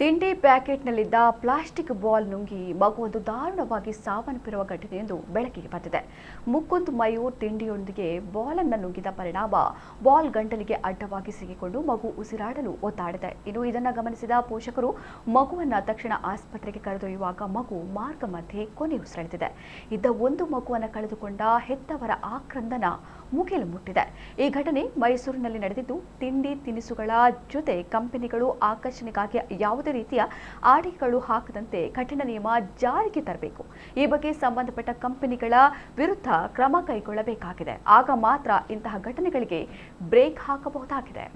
ತಿಂಡಿ ಪ್ಯಾಕೆಟ್ನಲ್ಲಿದ್ದ plastic ball ನುಂಗಿ ಮಗುವೊಂದು ದಾರುಣವಾಗಿ ಸಾವನ್ನಪ್ಪಿರುವ ಘಟನೆಯೊಂದು ಬೆಳಕಿಗೆ ಬಂದಿದೆ. ಮುಕುಂದ್ ಮಯೂರ್ ತಿಂಡಿಯೊಂದಿಗೆ ಬಾಲ್ ಅನ್ನು ನುಂಗಿದ ಪರಿಣಾಮ ಬಾಲ್ ಗಂಟಲಿಗೆ ಅಡ್ಡವಾಗಿ ಸಿಕ್ಕಿಕೊಂಡು ಮಗು ಉಸಿರಾಡಲು ಒತ್ತಾಡಿದೆ. ಇನ್ನು ಇದನ್ನು ಗಮನಿಸಿದ ಪೋಷಕರು ಮಗುವನ್ನು ತಕ್ಷಣ ಆಸ್ಪತ್ರೆಗೆ ಕರೆದೊಯ್ಯುವಾಗ ಮಗು ಮಾರ್ಗ ಮಧ್ಯೆ ಕೊನೆಯುಸಿರೆಳೆದಿದೆ. ಇದ್ದ ಒಂದು ಮಗುವನ್ನು ಕಳೆದುಕೊಂಡ ಹೆತ್ತವರ ಆಕ್ರಂದನ ಮುಗಿಲು ಮುಟ್ಟಿದೆ. ಈ ಘಟನೆ ಮೈಸೂರಿನಲ್ಲಿ ನಡೆದಿದ್ದು, ತಿಂಡಿ ತಿನಿಸುಗಳ ಜೊತೆ ಕಂಪನಿಗಳು ಆಕರ್ಷಣೆಗಾಗಿ ಯಾವುದೇ ರೀತಿಯ ಆಡಿಗಳು ಹಾಕದಂತೆ ಕಠಿಣ ನಿಯಮ ಜಾರಿಗೆ ತರಬೇಕು. ಈ ಬಗ್ಗೆ ಸಂಬಂಧಪಟ್ಟ ಕಂಪನಿಗಳ ವಿರುದ್ಧ ಕ್ರಮ ಕೈಗೊಳ್ಳಬೇಕಾಗಿದೆ. ಆಗ ಮಾತ್ರ ಇಂತಹ ಘಟನೆಗಳಿಗೆ ಬ್ರೇಕ್ ಹಾಕಬಹುದಾಗಿದೆ.